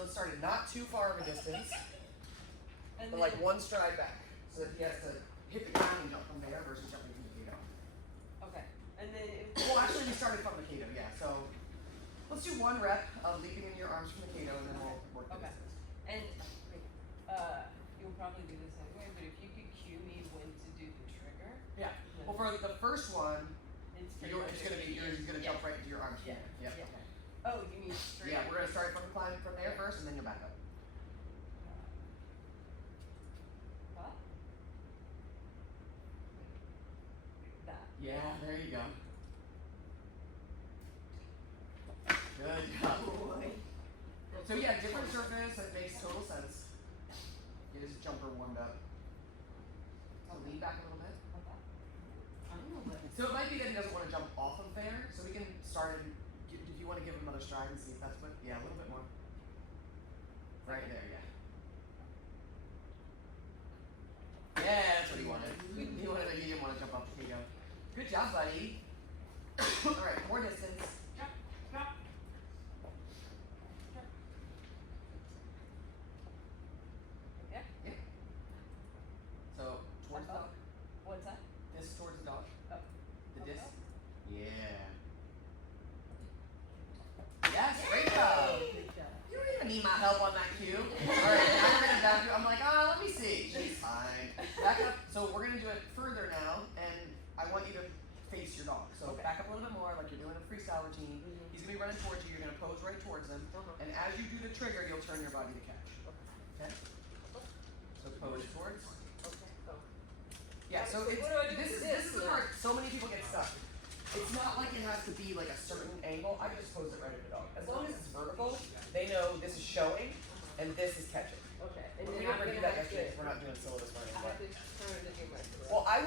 So let's start it not too far of a distance, And but like one stride back. So that he has to hit the ground and jump from there versus jumping from the Kato. Okay. And then Well, actually we started from the Kato, yeah. So let's do 1 rep of leaping into your arms from the Kato and then we'll work the okay. distance. And you'll probably do this anyway, but if you could cue me when to do the trigger. Yeah. Well, for the first one, It's gonna be you're gonna jump right into your arms. Yeah. Yep. Yeah. Oh, you mean straight? Yeah, we're gonna start from the climb from there first, and then you'll back up. What? That. Yeah, there you go. Good job. So yeah, different surface. That makes total sense. Get his jumper warmed up. So lean back a little bit. So it might be that he doesn't want to jump off of there, so we can start and if you want to give him another stride and see if that's what. Yeah, a little bit more. Right there, yeah. Yeah, that's what he wanted. He didn't want to jump off the Kato. Good job, buddy. All right, more distance. Yeah. Yeah. So towards the dog. What's that? This towards the dog. Oh. The Okay. disc. Yeah. Yes, great job. Good job. You don't even need my help on that cue. Alright, now we're gonna back up. I'm like, let me see. She's fine. Back up. So we're gonna do it further now, and I want you to face your dog. So Okay. back up a little bit more, like you're doing a freestyle routine. Mhm. He's gonna be running towards you. You're gonna pose right towards him, and as you do the trigger, you'll turn your body to catch. Okay? So pose towards. Okay. Oh. Yeah, so So it's, what do I do this for is this the now? part so many people get stuck. It's not like it has to be like a certain angle. I just pose it right at the dog. As long as it's vertical, they know this is showing and this is catching. Okay. And But then we I'm didn't gonna do that have yesterday to. because we're not doing syllabus learning. I But, have to turn to do my throw. well, I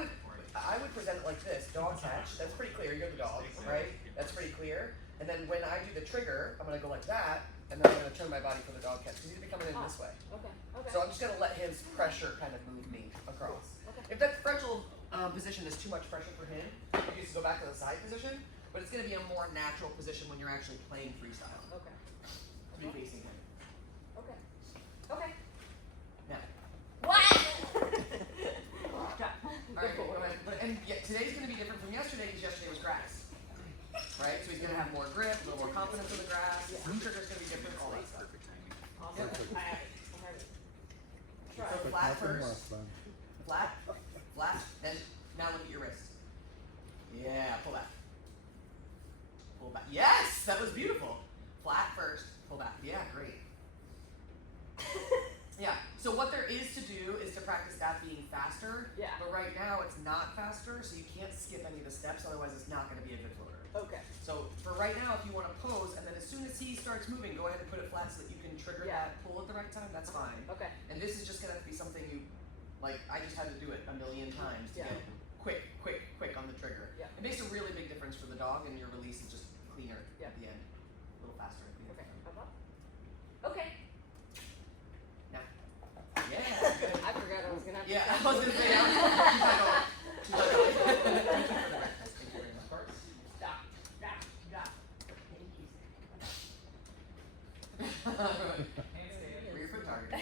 would present it like this: dog catch. That's pretty clear. You're the dog, right? That's pretty clear. And then when I do the trigger, I'm gonna go like that, and then I'm gonna turn my body for the dog catch because he's gonna be coming in this way. Okay. Okay. So I'm just gonna let his pressure kind of move me across. Okay. If that frontal position is too much pressure for him, you just go back to the side position. But it's gonna be a more natural position when you're actually playing freestyle. Okay. To be facing him. Okay. Okay. Now. What? Alright, go ahead. And yeah, today's gonna be different from yesterday because yesterday was grass. Right? So he's gonna have more grip, a little more confidence in the grass. The trigger's gonna be different, all that stuff. Awesome. Yeah. I have it. I have it. Try. So But flat nothing first. less than. Flat, then now look at your wrist. Yeah, pull back. Pull back. Yes! That was beautiful. Flat first, pull back. Yeah, great. Yeah, so what there is to do is to practice that being faster. Yeah. But right now it's not faster, so you can't skip any of the steps, otherwise it's not going to be a good floater. Okay. So for right now, if you want to pose, and then as soon as he starts moving, go ahead and put it flat so that you can trigger Yeah. that pull at the right time, that's fine. Okay. And this is just going to have to be something you, like, I just had to do it a million times to Yeah. get quick on the trigger. Yeah. It makes a really big difference for the dog, and your release is just cleaner Yeah. at the end. A little faster and cleaner. Okay. Okay. Now. Yeah. Good. I forgot I was gonna have to. Yeah, I check. was going to say, she's not going. She's not going. Thank you for the practice. Thank you very much. Stop. Stop. Stop. Thank you. Where your foot target.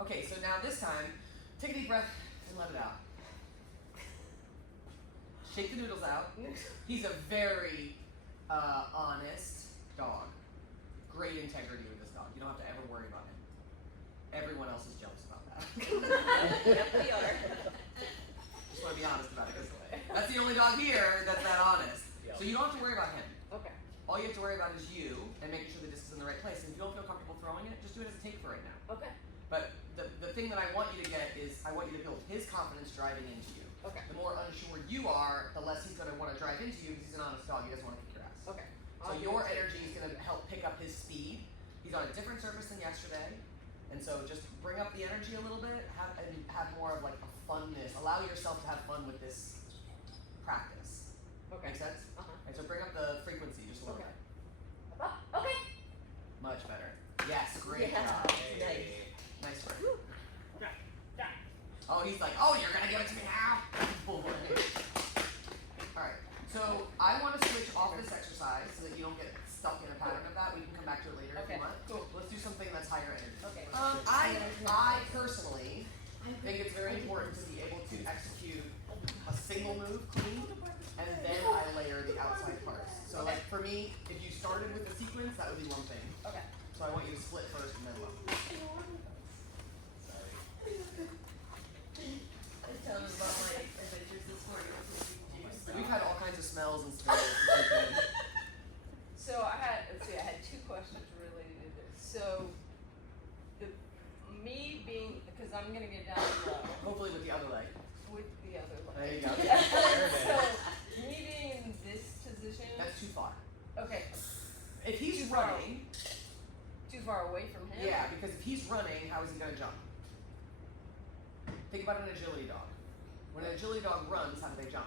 Okay, so now this time, take a deep breath and let it out. Shake the noodles out. He's a very honest dog. Great integrity with this dog. You don't have to ever worry about him. Everyone else is jealous about that. Yep, we are. Just want to be honest about it, because that's the only dog here that's that honest. So you don't have to worry about him. Okay. All you have to worry about is you and making sure the disc is in the right place. And if you don't feel comfortable throwing it, just do it as a take for right now. Okay. But the thing that I want you to get is I want you to build his confidence driving into you. Okay. The more unsure you are, the less he's going to want to drive into you because he's an honest dog. He doesn't want to kick your ass. Okay. So your energy is going to help pick up his speed. He's on a different surface than yesterday. And so just bring up the energy a little bit and have more of like a funness. Allow yourself to have fun with this practice. Okay. Make sense? Uh-huh. And so bring up the frequency just a little Okay. bit. Okay. Much better. Yes, great Yeah. job. Nice. Nice work. Oh, he's like, oh, you're gonna give it to me now? Alright, so I want to switch off this exercise so that you don't get stuck in a pattern for me, if you started with the sequence, that would be one thing. Okay. So I want you to split first and then low. Sorry. Tell them about my adventures this morning. We've had all kinds of smells and smells since we've been. So I had, let's see, I had two questions related to this. So, me being, because I'm gonna get down low Hopefully with the other leg. with the other There leg. you go. There it is. So, me being in this position, That's too far. okay, If he's Too far. running, too far away from him? yeah, because if he's running, how is he gonna jump? Think about an agility dog. When an agility dog runs, how do they jump?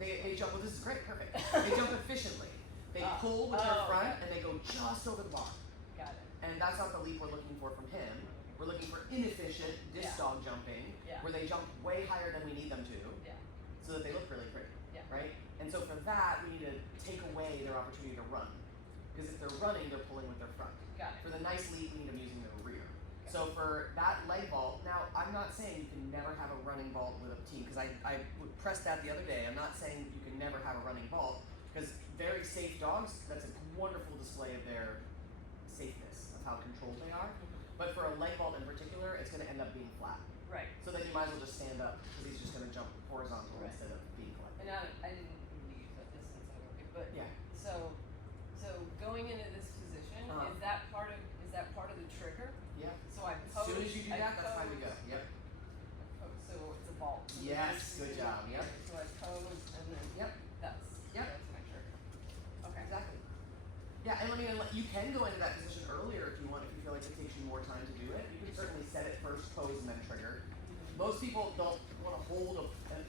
They jump, well this is great, perfect. They jump efficiently. They pull with their front and they go just over the bar. Got it. And that's not the leap we're looking for from him. We're looking for inefficient disc Yeah. dog jumping, Yeah. where they jump way higher than we need them to, Yeah. so that they look really pretty, Yeah. right? And so for that, we need to take away their opportunity to run. Because if they're running, they're pulling with their front. Got it. For the nice leap, we need them using their rear. So for that leg vault, now I'm not saying you can never have a running vault with a team, because I pressed that the other day. I'm not saying you can never have a running vault, because very safe dogs, that's a wonderful display of their safeness, of how controlled they are. But for a leg vault in particular, it's going to end up being flat. Right. So then you might as well just stand up, because he's just going to jump horizontal Right. instead of being collected. And I didn't really use that distance, I don't think, but Yeah. so going into this position, Uh-huh. is that part of the trigger? Yeah. So I As pose. soon as you do I that, that's time to go. pose- Yep. So it's a vault. So Yes, this is good the- job, yep. So I pose and then Yep. that's Yep. my trigger. Okay. Exactly. Yeah, and I mean, you can go into that position earlier if you want, if you feel like it takes you more time to do it. You can certainly set it first, pose, and then trigger. Most people don't want to hold an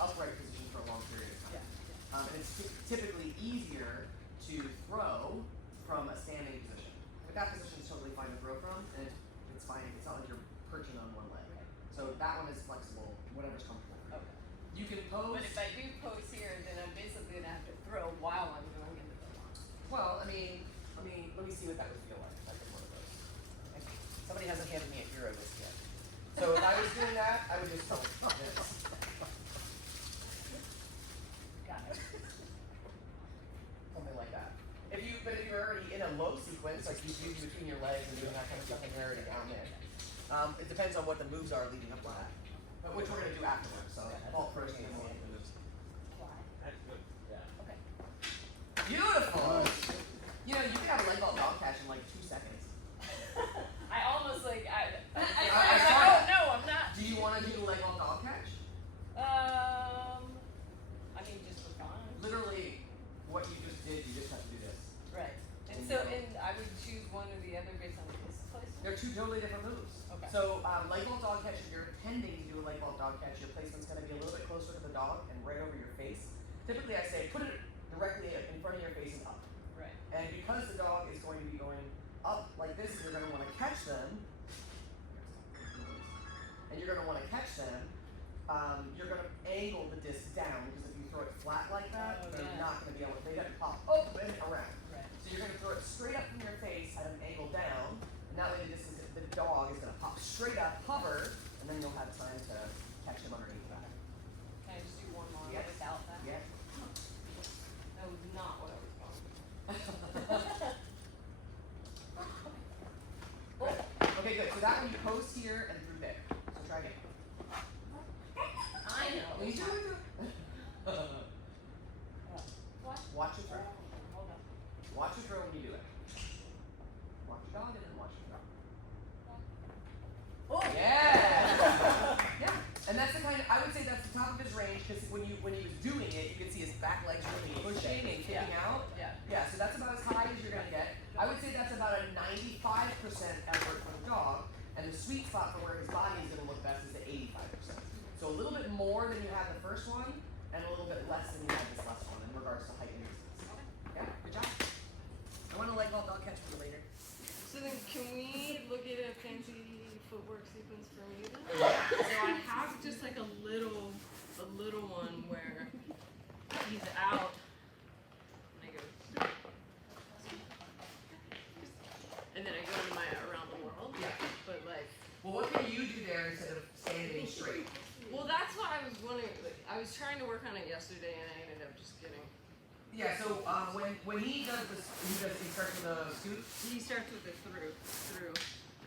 upright position for a long period of time. Yeah. And it's typically easier to throw from a standing position. But that position is totally fine to throw from, and it's fine. It's not like you're perching on one leg. Okay. So that one is flexible, whatever's comfortable for you. Okay. You can pose. But if I do pose here, then I'm basically gonna have to throw while I'm going into the lock. Well, I mean, let me see what that would feel like if I did one of those. Somebody hasn't handed me a hero list yet. So if I was doing that, I would just go like this. Got it. Something like that. But if you're already in a low sequence, like you do between your legs and doing that kind of stuff, and you're already down there. It depends on what the moves are leading up to that. But which we're gonna do afterwards, so vault first and then we'll get the moves. That's good. Yeah. Okay. Beautiful! You know, you can have a leg vault dog catch in like 2 seconds. I almost like I was I like, saw oh that. no, I'm not. Do you wanna do the leg vault dog catch? I mean just for fun. Literally, what you just did, you just have to do this. Right. And I would choose one or the other based on his placement. They're two totally different moves. Okay. So, leg vault dog catch, if you're intending to do a leg vault dog catch, your placement's gonna be a little bit closer to the dog and right over your face. Typically I say put it directly in front of your face and up. Right. And because the dog is going to be going up like this, you're gonna wanna catch them. And you're gonna wanna catch them. You're gonna angle the disc down because if you throw it flat like that, Oh, they're yeah. not gonna be able to, they gotta pop up and around. Right. So you're gonna throw it straight up from your face at an angle down, and that way the dog is gonna pop straight up, hover, and then you'll have time to catch him underneath that. Can I just do one more Yes. without that? Yeah. That was not what I was going for. Okay, good. So that one you post here and through there. So try again. I know. When you do it, What? watch it through. Hold on. Watch it throw when you do it. Watch your dog and then watch it throw. Oh Yeah. Yeah. And that's the kind of, I would say that's the top of his range because when he was doing it, you could see his back legs really pushing and kicking out. Yeah. Yeah, so that's about as high as you're gonna get. I would say that's about a 95% effort for the dog, and the sweet spot for where his body is gonna look best is the 85%. So a little bit more than you had the first one, and a little bit less than you had this last one in regards to height and distance. Yeah, good job. I want a leg vault dog catch for you later. So then can we look at a fancy footwork sequence for me then? Yeah. So I have just like a little one where he's out and I go and then I go to my around the world. Yeah. But like Well, what can you do there instead of standing straight? well that's what I was wondering like Just kidding. Yeah. So when he does this, he starts with a scoot. He starts with the through.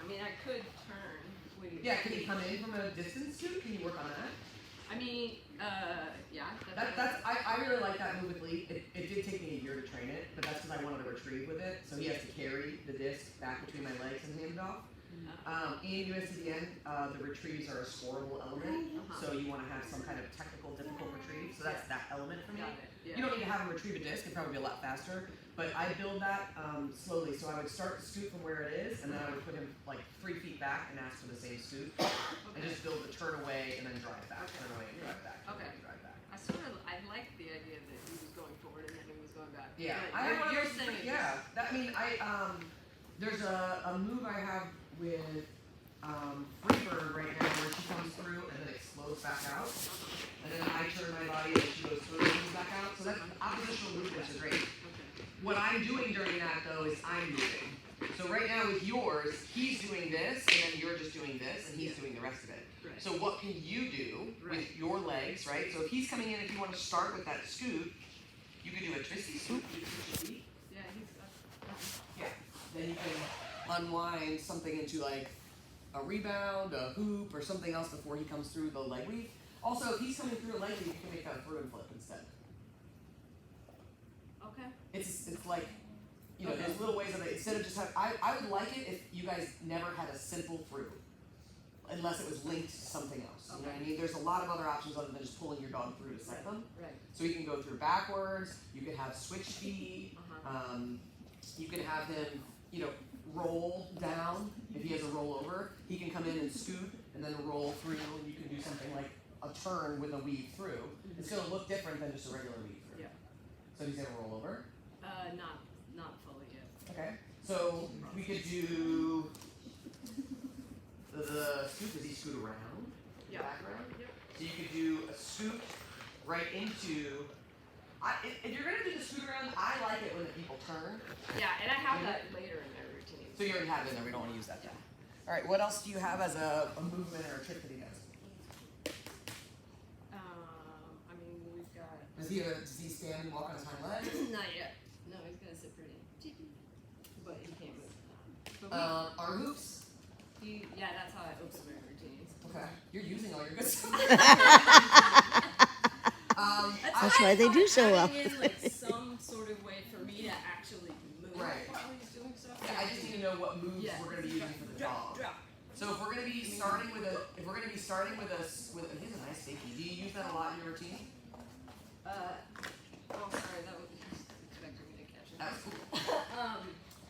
I mean, I could turn. Wait. Yeah. Can he come in from a distance scoot? Can you work on that? I mean, yeah. I really like that move with Lee. It did take me a year to train it, but that's because I wanted to retrieve with it. So he has to carry the disc back between my legs and hand it off. In USDN, the retrieves are a scoreable element, so you want to have some kind of technical, difficult retrieve. So that's that element for me. Got it. Yeah. You don't need to have him retrieve a disc; it'd probably be a lot faster. But I build that slowly. So I would start the scoot from where it is, and then I would put him like 3 feet back and ask for the same scoot, and just build the turn away and then drive back, turn away and drive back, turn away and drive back. I like the idea that he was going forward and then he was going back. Yeah, But I have one of you're those. saying it Yeah, that I mean there's a move I have with Freebird right now where she comes through and then explodes back out, and then I turn my body and she goes through and comes back out. So that's oppositional movement, which is great. Okay. What I'm doing during that though is I'm moving. So right now with yours, he's doing this, and then you're just doing this, and he's doing the rest of it. Right. So what can you do with your legs, right? So if he's coming in, if you want to start with that scoot, you can do a twisty scoot. You can twist your feet. Yeah, he's got. Yeah. Then you can unwind something into like a rebound, a hoop, or something else before he comes through the leg weave. Also, if he's coming through a leg weave, you can make that a through and flip instead. Okay. It's like, you know, there's little ways of it. Instead of just have, I would like it if you guys never had a simple through, unless it was linked to something else. You know what I mean? There's a lot of other options other than just pulling your dog through to set them. Right. So you can go through backwards. You could have switch feet. You can have him, you know, roll down. If he has a rollover, he can come in and scoot and then roll through. And you can do something like a turn with a weave through. It's going to look different than just a regular weave through. Yeah. So he's going to roll over. Not fully yet. Okay. So we could do the scoot. Does he scoot around? Yeah. Back around? Yep. So you could do a scoot right into. If you're gonna do the scoot around, I like it when the people turn. Yeah, and I have that later in my routine. So you already have it in there. We don't want to use that. Yeah. All right. What else do you have as a movement or a trick that he does? I mean, we've got. Does he stand and walk on his hind legs? Not yet. No, he's gonna sit pretty. But he can't move. But Arm hoops. yeah, that's how I open my routines. Okay. You're using all your good stuff. That's why they do so well. Adding in like some sort of way for me to actually move Right. while he's doing stuff. Yeah, I just need to know what moves we're gonna be using for the dog. Drop. So if we're gonna be starting with a, he's a nice safety. Do you use that a lot in your routine? Oh, sorry, that was expecting me to catch it. That's cool.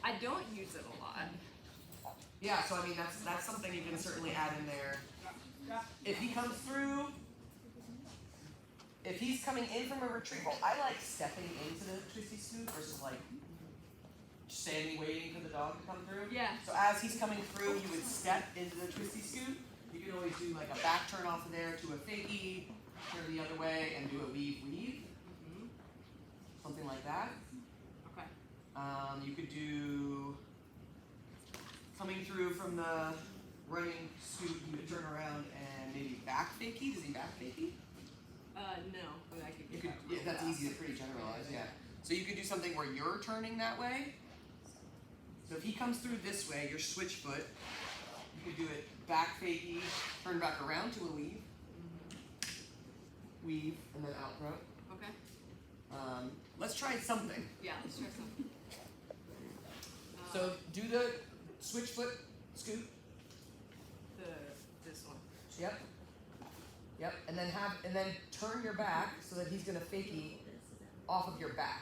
I don't use it a lot. Yeah, so I mean that's something you can certainly add in there. If he comes through, if he's coming in from a retrieval, I like stepping into the twisty scoot versus like standing waiting for the dog to come through. Yeah. So as he's coming through, you would step into the twisty scoot. You can always do like a back turn off of there to a fakie, turn the other way, and do a weave. Something like that. Okay. You could do coming through from the running scoot, you would turn around and maybe back fakie. Does he back fakie? No, but I could You get could, that yeah, real that's fast. easy to pretty generalize, yeah. So you could do something where you're turning that way. So if he comes through this way, your switch foot, you could do it back fakie, turn back around to a weave, weave, and then out throw. Okay. Let's try something. Yeah, let's try something. So do the switch foot scoot. This one. Yep. Yep. And then turn your back so that he's gonna fakie off of your back.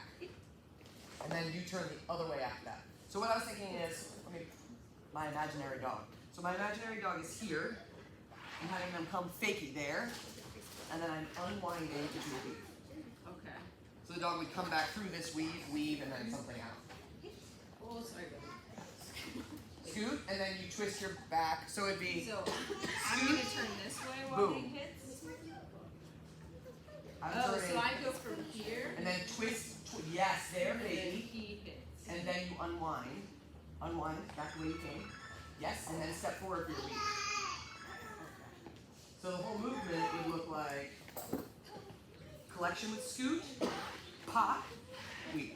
And then you turn the other way after that. So what I was thinking is, my imaginary dog. So my imaginary dog is here. I'm having them come fakie there. And then I'm unwinding to do a weave. Okay. So the dog would come back through this weave, and then something out. Oh, sorry. Scoot, and then you twist your back. So it'd be So I'm gonna turn this way while Boom. he hits. I'm Oh, turning, so I go from here. and then twist, yes, there, And then fakie. he hits. And then you unwind back the way you came. Yes, and then step forward for your weave. So the whole movement would look like collection with scoot, pop, weave.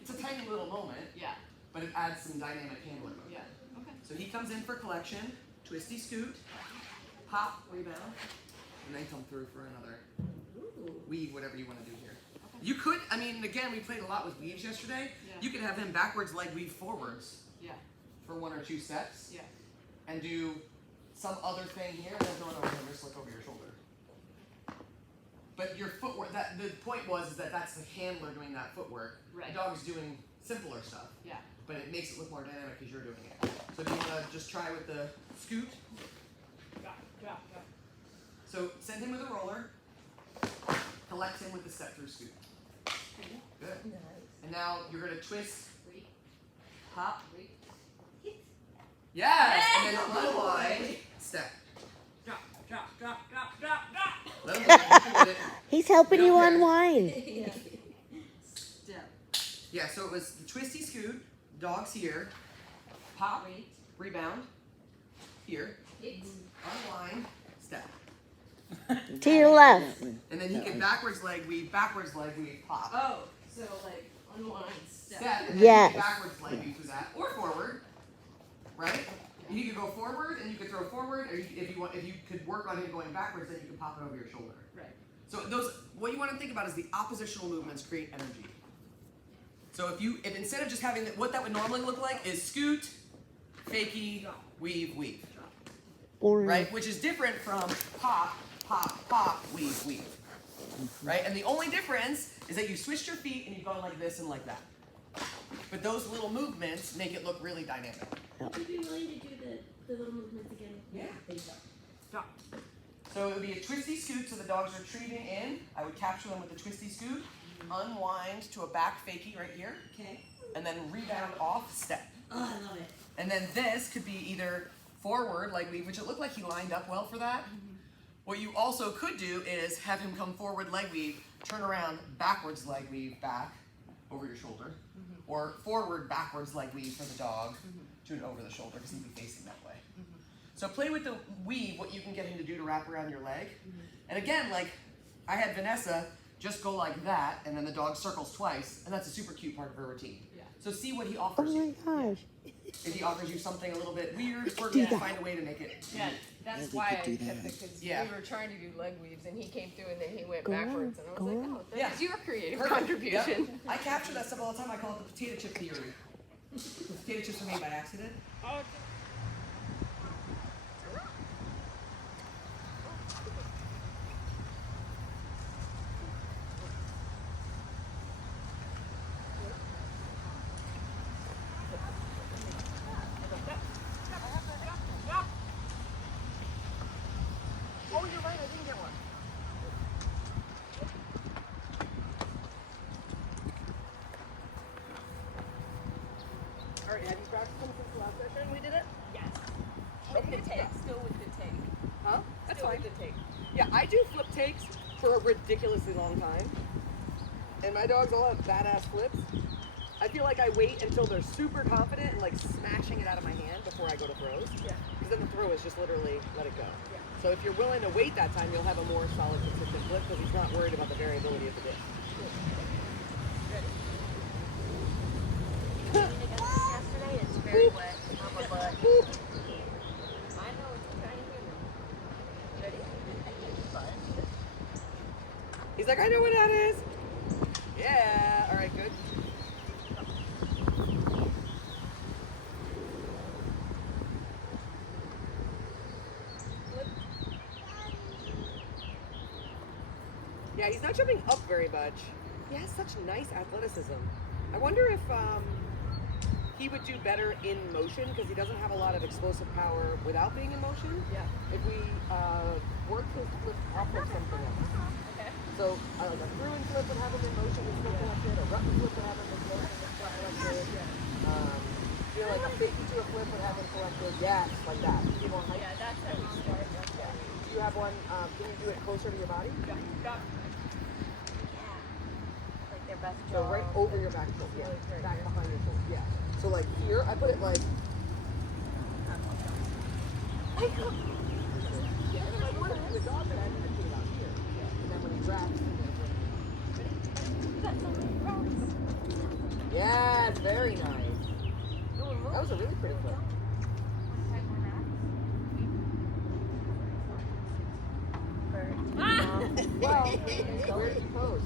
It's a tiny little moment, Yeah. but it adds some dynamic handling. Yeah. Okay. So he comes in for collection, twisty scoot, pop, rebound, and then come through for another weave, whatever you want to do here. You could, I mean, again, we played a lot with weaves yesterday. Yeah. You could have him backwards leg weave forwards Yeah. for 1 or 2 steps. Yeah. And do some other thing here, and then go over and wrist look over your shoulder. But your footwork, the point was is that that's the handler doing that footwork. Right. The dog's doing simpler stuff. Yeah. But it makes it look more dynamic because you're doing it. So do you want to just try with the scoot? Yeah. So send him with a roller. Collect him with the step through scoot. Good. And now you're going to twist, hop. Yes! And then unwind, step. Drop. Let him get it. He's helping you Okay. unwind. Step. Yeah, so it was the twisty scoot, dogs here, pop, rebound, here, unwind, step. To your left. And then he can backwards leg weave, pop. Oh, so like unwind, step. Step, and then Yes. he can backwards leg weave through that, or forward, right? And you could go forward, and you could throw forward, or if you could work on him going backwards, then you can pop it over your shoulder. Right. So what you want to think about is the oppositional movements create energy. So if instead of just having what that would normally look like is scoot, fakie, weave, weave, Boring. right? Which is different from pop, pop, pop, weave, weave, right? And the only difference is that you switched your feet and you've gone like this and like that. But those little movements make it look really dynamic. Would you be willing to do the little movements again? Yeah. There you go. Drop. So it would be a twisty scoot, so the dog's retreating in. I would capture them with the twisty scoot, unwind to a back fakie right here, Okay. and then rebound off, step. Oh, I love it. And then this could be either forward, like weave, which it looked like he lined up well for that. What you also could do is have him come forward leg weave, turn around, backwards leg weave back over your shoulder, or forward, backwards leg weave for the dog, do it over the shoulder because he'd be facing that way. So play with the weave, what you can get him to do to wrap around your leg. And again, like I had Vanessa just go like that, and then the dog circles twice, and that's a super cute part of her routine. Yeah. So see what he Oh offers you. my gosh. If he offers you something a little bit weird, we're Do going to that. find a way to make it. Yeah, Yeah, that's they why could I do kept that. it, because Yeah. we were trying to do leg weaves and he came through and then he went Go on, backwards and I was go like, on. oh, Yeah. that is your creative Perfect. contribution. Yep. I capture that stuff all the time. I call it the potato chip theory. Potato chips are made by accident. Oh, you're right. I didn't get one. All right, have you practiced them since the last session we did it? Yes. With the take, still with the take. Huh? That's Still fine. with the take. Yeah, I do flip takes for a ridiculously long time. And my dogs all have badass flips. I feel like I wait until they're super confident and like smashing it out of my hand before I go to throws. Yeah. Because then the throw is just literally let it go. Yeah. So if you're willing to wait that time, you'll have a more solid, consistent flip because he's not worried about the variability of the disc. Yesterday, it's very wet on my butt. I know it's trying to hear me. Ready? He's like, I know what that is. Yeah. All right, good. Yeah, he's not jumping up very much. He has such nice athleticism. I wonder if he would do better in motion because he doesn't have a lot of explosive power without being in motion. Yeah. If we work his flip off of something else. Okay. So like a through and flip would have him in motion and still collected. A rut and flip would have him in motion and still collected. You know, like a fakie to a flip would have him collected. Yeah, like that. You want height? Yeah, that's how we start. Yeah. Do you have one? Can you do it closer to your body? Yeah. Like their best So job. right over your back shoulder. Yeah. Right Back here. behind your shoulder. Yeah. So like here, I put it like. Yeah, if I wanted to do a dog head, I'd put it out here. And then when he wraps, I'm gonna put it. got so many rocks. Yes, very nice. That was a really pretty flip. Well, where did you pose?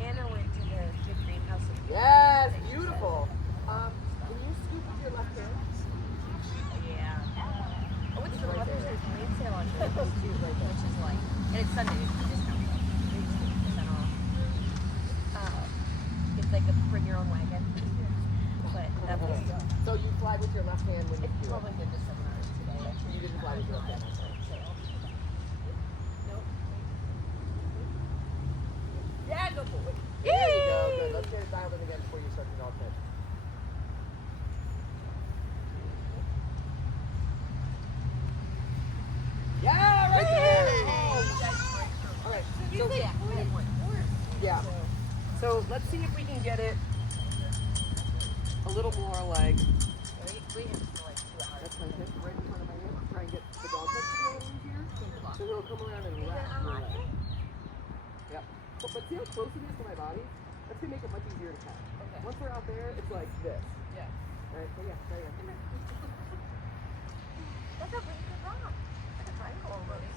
Anna went to the big greenhouse. Yes, beautiful. Can you scoop with your left hand? Yeah. I went to the Mother's Day parade sale on Thursday too, which is like, and it's Sunday, it's a discount, like 60% off. It's like a bring your own wagon. But that was, So you fly with your left hand when you it's do probably it. good to seminar today. You didn't fly with your left hand. Yeah, go for it. There you go. Good. Let's get it dialed in again before you start the dog pitch. Yeah, right there. All right. So yeah. So let's see if we can get it a little more like. We have to like 2 hours. That's my hip right in front of my hip. Try and get the dog pitch to go in here. So he'll come around and wrap your leg. Yep. But see how close it is to my body? That's gonna make it much easier to catch. Okay. Once we're out there, it's like this. Yeah. All right. So yeah, there you go. That's a pretty good rock. That's a triangle almost.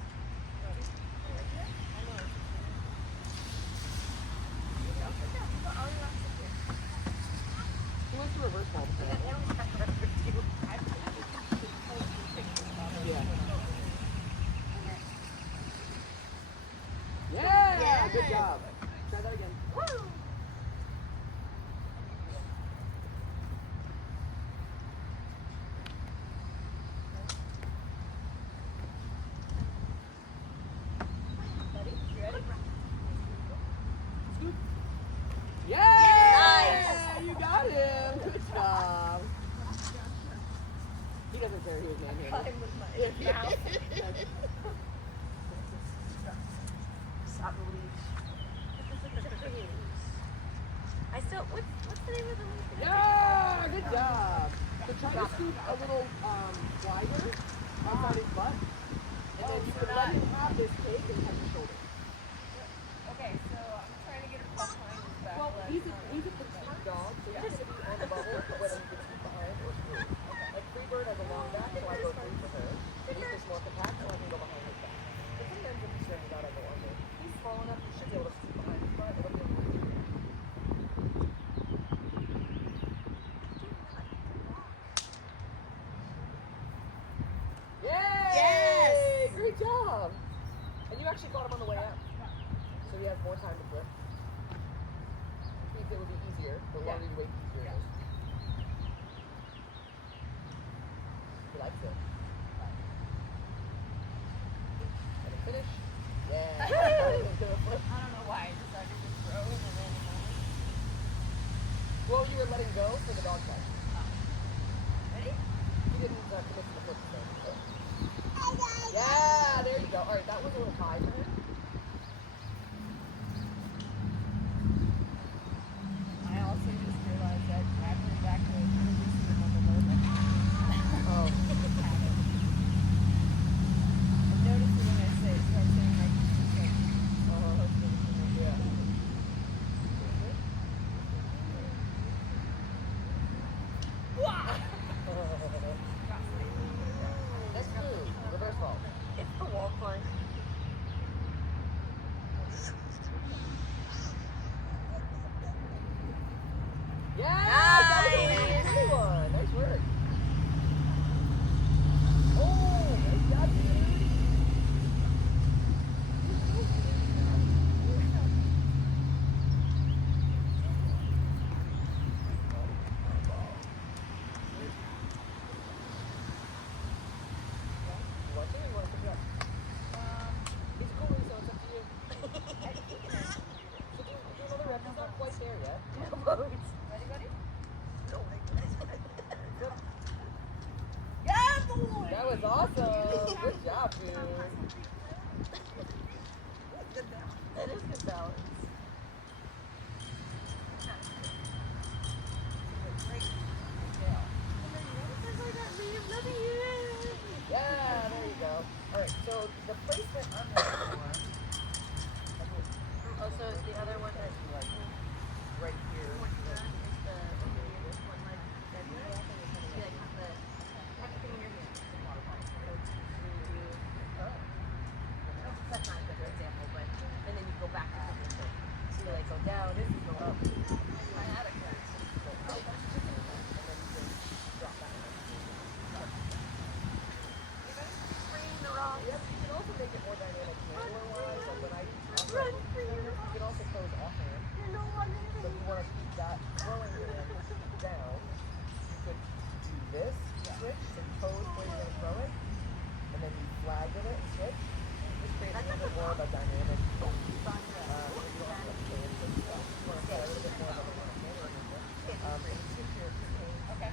Who wants to reverse ball the Yeah. Yeah! Good job. Try that again. Scoop. Yeah! You got him. Good job. He doesn't care. He was manhandled. Stop the leash. I still, what's the name of the leash? Yeah! Good job. So try to scoop a little wider outside his butt. And then you can let him have this cake and have his shoulder. Okay, so I'm trying to get her behind his back. Well, he's a petite dog, so he's going to be on the bubble whether he gets behind or through. Like Freebird has a long back, so I go through for her. He's just more compact, so I can go behind his back. But sometimes if he's stranded out, I go under. He's small enough, he should be able to scoop behind his butt. It'll be able to do. Yay! Great job! And you actually caught him on the way out. So you have more time to flip. I think it would be easier. The longer you wait, the easier it is. He likes it. And a finish. Yeah. I don't know why I decided to throw in the random moment. Well, you were letting go for the dog fight. Ready? You didn't commit to the flip thing. Yeah, there you go. All right, that was a little high for him. I also just realized that after back to releasing him on the movement. Oh. I noticed it when I say start saying like Yeah. Next move, reverse ball. It's the wall climb. Yeah, that was a really good one. Nice work. Oh, nice job, dude. You want to or you want to pick it up? It's cool, so it's up to you. So do another rep. He's not quite there yet. ready, buddy? That was awesome. Good job, dude. That is good balance. Also, the other one that Right here. is the one like that you like have the everything in your hand. That's not a good example, but and then you go back to the thing. So you like go down, you go up. I had a class. Go out, and then you drop back. Bringing the rock. Yes, you can also make it more dynamic handler-wise. Like when I you can also close offhand. So if you want to keep that throwing your hand down, you could do this switch, so you pose where you're going to throw it, and then you flag with it and switch. Just create a little bit more of a dynamic. You want to play a little bit more of a handler. Stick your contain. Okay.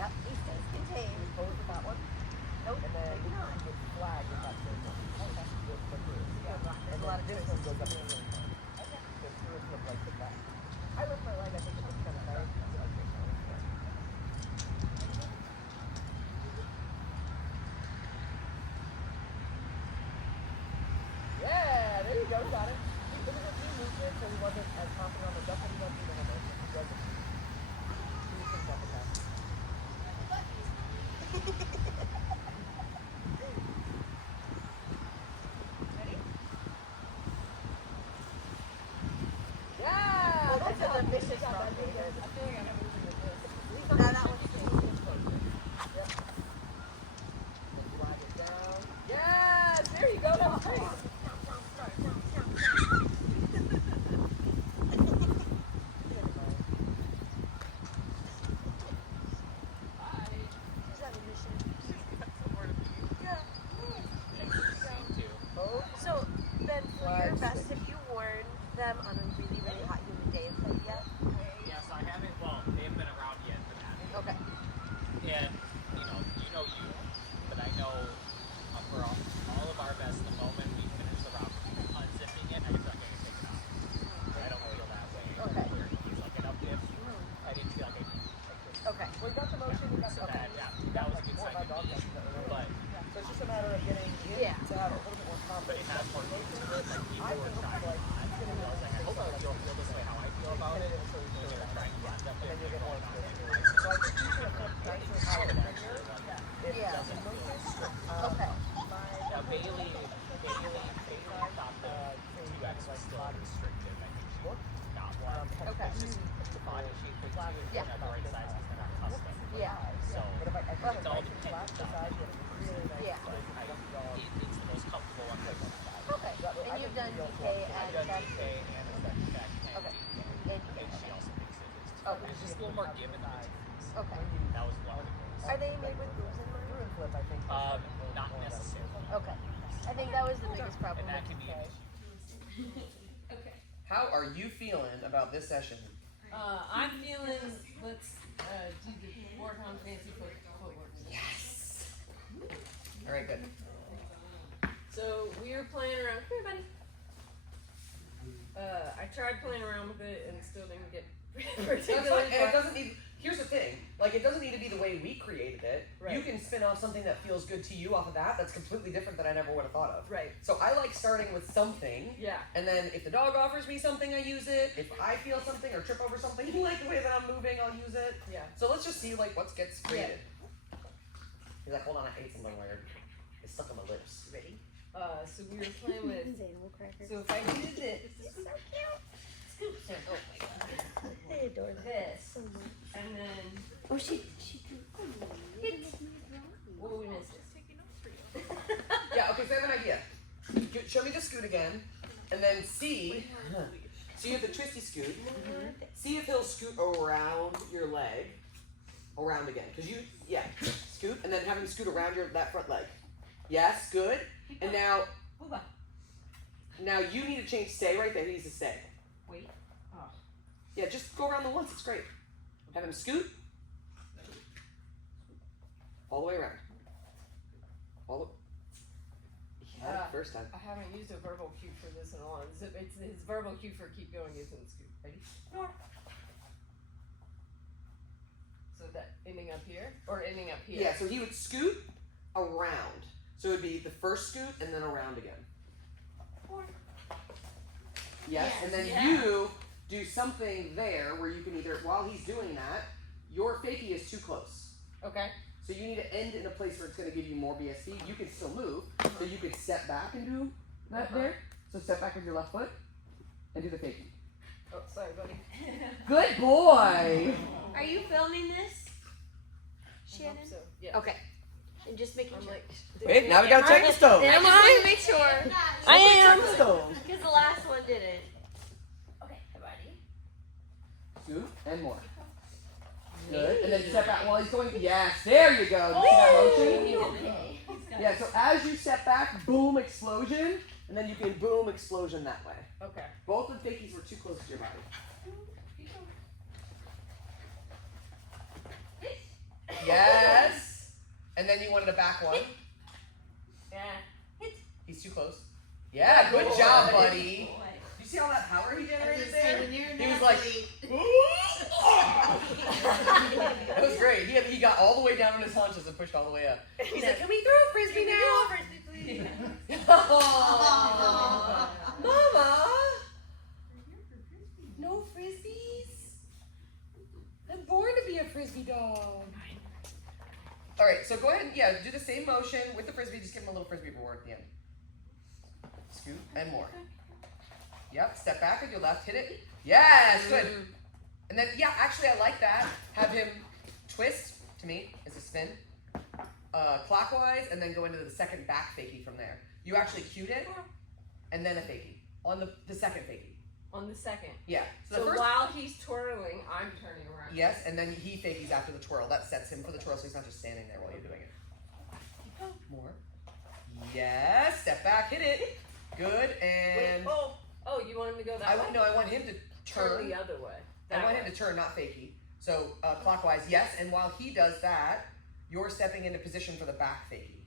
Yep, he stays contained. You pose with that one. Nope. And then you would flag with that same one. Okay. With the bruise. And then this one goes up in the okay. The bruise would like the back. I lift my leg, I think it looks kind of better. Yeah, there you go, got it. It was a few movements, so he wasn't as confident on the jump, and he went through the whole motion. He doesn't. He can jump attack. Yeah! That's an ambitious run, David. I feel like I never even did this. Now that one's yep. Slide it down. Yes! There you go, that was great. So then for your vest, have you worn them on a really, really hot humid day and played yet? Yes, I haven't. Well, they haven't been around yet for that. Okay. And you, but I know for all of our vests, the moment we finish the round, unzipping it, I feel like I can take it out. I don't feel that way. Okay. Where it's like an up dip. I didn't feel like I could. Okay. We got the motion, we got So that, that was a good sign to me. But So it's just a matter of getting Yeah. to have a little bit more but it confidence. has more meaning to it. Like people were trying. I was like, I hope I feel this way how I feel about it. So they were trying to end up And then in you'll get more it. experience. So I think you can put nice and high in here. It Yeah. doesn't motion. Okay. Now Bailey thought the 2X was still restricted. I think she got one. Okay. It's just the body shape thing too. Yeah. Not the right size because they're not custom. Yeah. So But if I it's think all I can dependent flash the on side, it's really nice. Yeah. but it's the most comfortable one. Okay. And you've done DK I've and done Chef? DK and a step back and Okay. DK. And And she also thinks it is. Okay. It's just a little more give in the materials. Okay. That was one of the goals. Are they made with grooves in mind? Through and flip, I think. Not necessarily. Okay. I think that was the biggest problem. And that can be an issue. How are you feeling about this session? I'm feeling, let's do the work on fancy footwork. Yes. All right, good. So we were playing around. Come here, buddy. I tried playing around with it and still didn't get particularly And it doesn't need. Here's the thing. Like, it doesn't need to be the way we created it. Right. You can spin off something that feels good to you off of that. That's completely different that I never would have thought of. Right. So I like starting with something. Yeah. And then if the dog offers me something, I use it. If I feel something or trip over something, you like the way that I'm moving, I'll use it. Yeah. So let's just see like what gets created. He's like, hold on, I ate something weird. It's stuck on my lips. Ready? So we were playing with. Animal crackers. So if I do this, They adore them this, so much. and then Oh, she. what would we miss? Yeah, okay, so I have an idea. Show me the scoot again, and then see. So you have the twisty scoot. See if he'll scoot around your leg. Around again. Because scoot, and then have him scoot around that front leg. Yes, good. And now you need to change, stay right there. He needs to stay. Wait. Oh. Yeah, just go around the once, it's great. Have him scoot. All the way around. He had it first time. I haven't used a verbal cue for this in a while. It's his verbal cue for keep going isn't scoot. Ready? So that ending up here or ending up here? Yeah, so he would scoot around. So it would be the first scoot and then around again. Yes, and then you do something there where you can either, while he's doing that, your fakie is too close. Okay. So you need to end in a place where it's going to give you more BSP. You can still move, so you could step back and do that there. So step back with your left foot and do the fakie. Oh, sorry, buddy. Good boy. Are you filming this, I Shannon? hope so. Yeah. Okay. And just making I'm sure. like. Wait, now we gotta check the stove. I just want to make sure. I am. Stove. Because the last one didn't. Okay, ready? Scoot and more. Good. And then step out while he's going. Yes, there you go. You see that motion? Okay. Yeah, so as you step back, boom, explosion, and then you can boom, explosion that way. Okay. Both of the fakies were too close to your body. Yes. And then you wanted a back one. Yeah. He's too close. Yeah, good job, buddy. You see all that power he generated there? He was like, that was great. He got all the way down on his haunches and pushed all the way up. He's like, can we throw a frisbee now? Aww. Mama. No frisbees. I'm born to be a frisbee dog. All right, so go ahead and do the same motion with the frisbee. Just give him a little frisbee reward at the end. Scoot and more. Yep, step back with your left, hit it. Yes, good. And then, actually I like that. Have him twist, to me, is a spin, clockwise, and then go into the second back fakie from there. You actually cued it, and then a fakie, on the second fakie. On the second. Yeah. So the first, while he's twirling, I'm turning around. yes, and then he fakies after the twirl. That sets him for the twirl, so he's not just standing there while you're doing it. More. Yes, step back, hit it. Good, and... Wait, oh, you want him to go that way? I want him to turn. the other way. I want him to turn, not fakie. So clockwise, yes. And while he does that, you're stepping into position for the back fakie.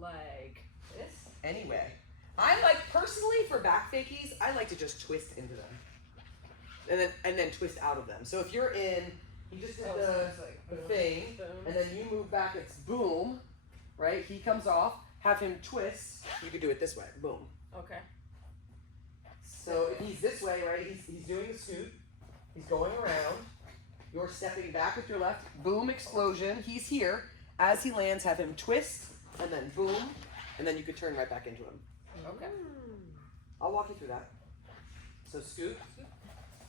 Like this? Anyway, I like personally for back fakies, I like to just twist into them, and then twist out of them. So if you're in, you just did the thing, and then you move back. It's boom, right? He comes off. Have him twist. You could do it this way. Boom. Okay. So if he's this way, right? He's doing the scoot. He's going around. You're stepping back with your left. Boom, explosion. He's here. As he lands, have him twist, and then boom, and then you could turn right back into him. Okay. I'll walk you through that. So scoot,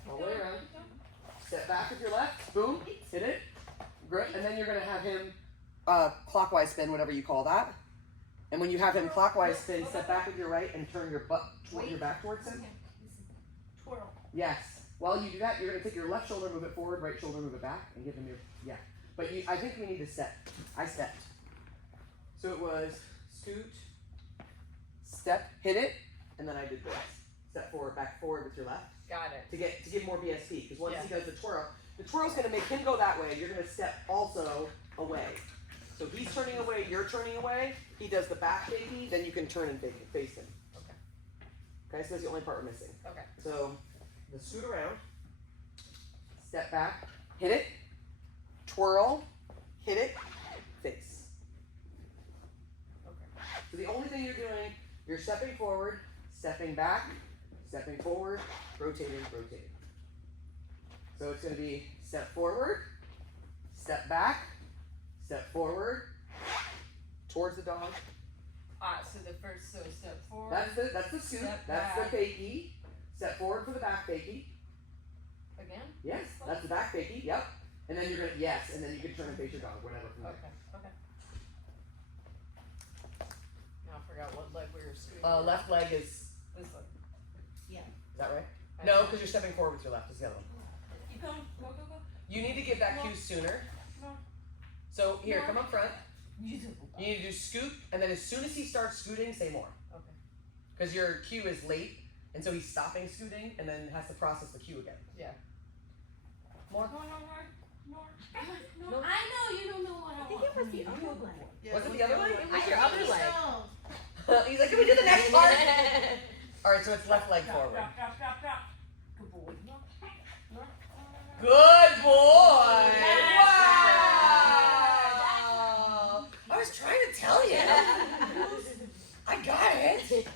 all the way around. Step back with your left. Boom, hit it. Great. And then you're gonna have him clockwise spin, whatever you call that. And when you have him clockwise spin, step back with your right and turn your your back towards him. Twirl. Yes. While you do that, you're going to take your left shoulder, move it forward, right shoulder, move it back, and give him your, But I think we need to step. I stepped. So it was scoot, step, hit it, and then I did this. Step forward, back forward with your left. Got it. To give more BSP, because once he does the twirl's going to make him go that way. You're going to step also away. So he's turning away, you're turning away. He does the back fakie, then you can turn and face him. Okay, so that's the only part we're missing. Okay. So the scoot around, step back, hit it, twirl, hit it, face. Okay. So the only thing you're doing, you're stepping forward, stepping back, stepping forward, rotating, rotating. So it's going to be step forward, step back, step forward, towards the dog. So the first, step forward. That's the scoot. Step That's back. the fakie. Step forward for the back fakie. Again? Yes, that's the back fakie. Yep. And then you're gonna and then you can turn and face your dog, whatever from there. Okay. Now I forgot what leg we were scooting. Left leg is This leg. is that right? No, because you're stepping forward with your left. Is the other one. Keep going. Go. You need to give that cue sooner. No. So here, come up front. You do. You need to do scoot, and then as soon as he starts scooting, say more. Okay. Because your cue is late, and so he's stopping scooting, and then has to process the cue again. Yeah. More. No, I know you don't know what I think it was the other leg. Was it the other leg? It was your other leg. He's like, can we do the next part? All right, so it's left leg forward. Good boy. Good boy! Yes. Wow! All I was trying to tell you. I got it.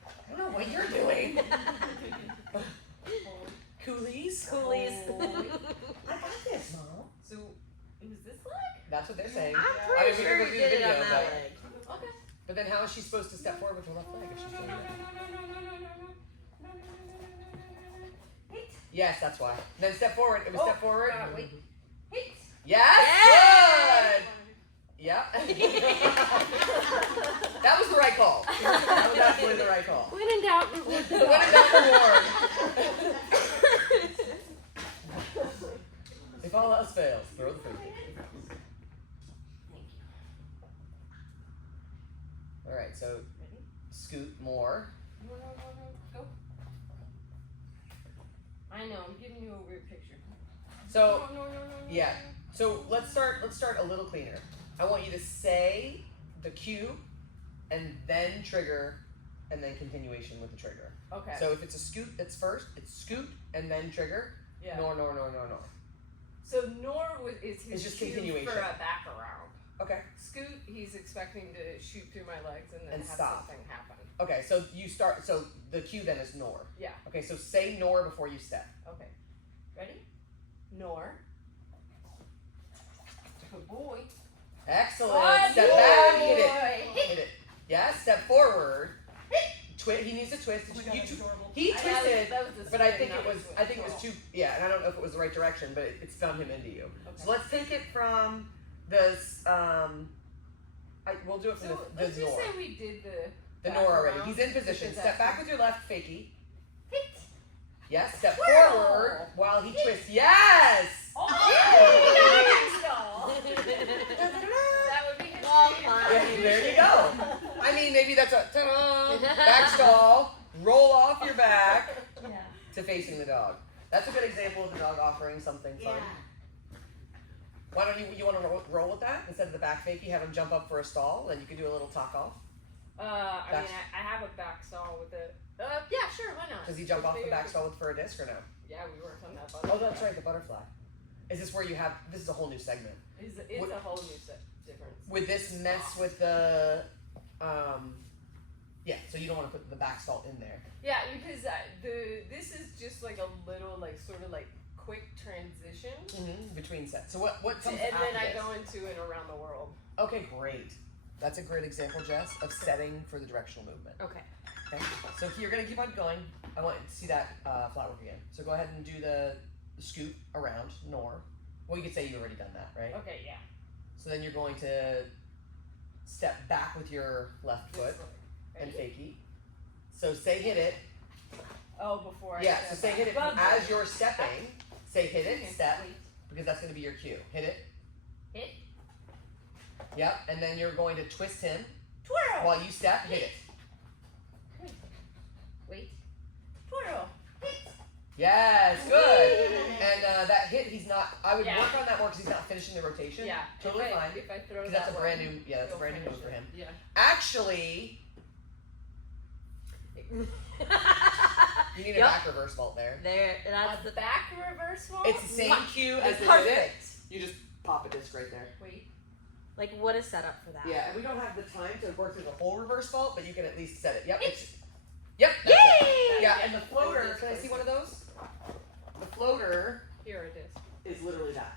I don't know what you're doing. Coolies? Coolies. I got this, Mom. So, who's this leg? That's what they're saying. I'm I pretty mean, we sure could you go did through it the on video, that but- leg. Okay. But then how is she supposed to step forward with her left leg if she's doing that? Yes, that's why. Then step forward. It was step forward. Wait. Hit. Yes! Good! Yep. That was the right call. That was absolutely the right call. When in doubt, reward the What dog. is that reward? If all else fails, throw the food. All right, so scoot more. No, go. I know, I'm giving you a weird picture. So No. yeah. So let's start a little cleaner. I want you to say the cue and then trigger and then continuation with the trigger. Okay. So if it's a scoot, it's first, it's scoot and then trigger. yeah. Nor. So Nor is his It's just cue continuation. for a back around. Okay. Scoot, he's expecting to shoot through my legs and then And have stop. something happen. Okay, so you start so the cue then is nor. Yeah. Okay, so say nor before you step. Okay. Ready? Nor. Good boy. Excellent. Good Step back, hit it. boy. Hit it. Yeah, step forward. He needs to twist. He twisted, but I think it was too. Yeah, and I don't know if it was the right direction, but it spun him into you. So let's take it from the. We'll do it from So the let's just nor. say we did the The nor already. around, He's in position. because Step that's back with your left fakie. Hit. Yes. Step Twirl. forward while he twists. Yes. Oh, that would be his Well, cue. fine. Yeah, there you go. I mean, maybe that's a ta-da, back stall, roll off your back Yeah. to facing the dog. That's a good example of the dog offering something fun. Why don't you want to roll with that instead of the back fake? You have him jump up for a stall, and you can do a little talk off. I Back- mean, I have a back stall with it. Yeah, sure, why not? Does he jump off the Maybe back I stall for a disc or no? could- Yeah, we worked on that. Oh, that's right, the butterfly. Is this where you have? This is a whole new segment. It's What- a whole new difference. Would this mess with the? Yeah. So you don't want to put the back stall in there. Yeah, because this is just like a little sort of quick transition, Between sets. So what comes and after then I this? go into an around the world. Okay, great. That's a great example, Jess, of setting for the directional movement. Okay. Okay. So you're gonna keep on going. I want to see that flat work again. So go ahead and do the scoot around nor. Well, you could say you've already done that, right? Okay, yeah. So then you're going to step back with your left This foot way. and Ready? fakie. So say hit it. Oh, before I Yeah. step So say back. hit it Bubble. as you're stepping. Say hit it, Okay, step, wait. because that's gonna be your cue. Hit it. Hit. Yep. And then you're going to twist him Twirl. while you step. Hit it. Wait. Twirl. Hit. Yes, good. And that hit, he's not. I would Yeah. work on that more because he's not finishing the rotation. Yeah. Totally if I, fine. If I throw Because that that's a one, brand new. Yeah, that's a you'll brand new finish move for it. him. Yeah. Actually, you need a Yup. back reverse vault there. There, that's A the back reverse vault? It's the same What? cue as It's the hit it. perfect. You just pop a disc right there. Wait. like what is set up for that? Yeah, and we don't have the time to work through the whole reverse vault, but you can at least set it. Yep. Yep. That's it. Yay! Yeah, and the floater. Can I see one of those? The floater Here it is. is literally that.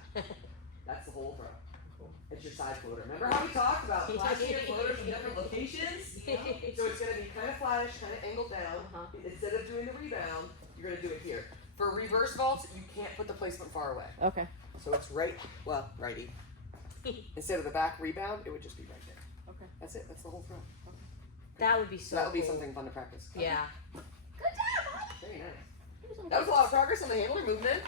That's the whole throw. It's your side floater. Remember how we talked about flashing your floaters in different locations? So it's going to be kind of flattish, kind of angled down. Instead of doing the rebound, you're going to do it here. For reverse vaults, you can't put the placement far away. Okay. So it's righty. Instead of the back rebound, it would just be right there. Okay. That's it. That's the whole throw. That would be So so that would be cool. something fun to practice. Yeah. Very nice. That was a lot of progress on the handler movement.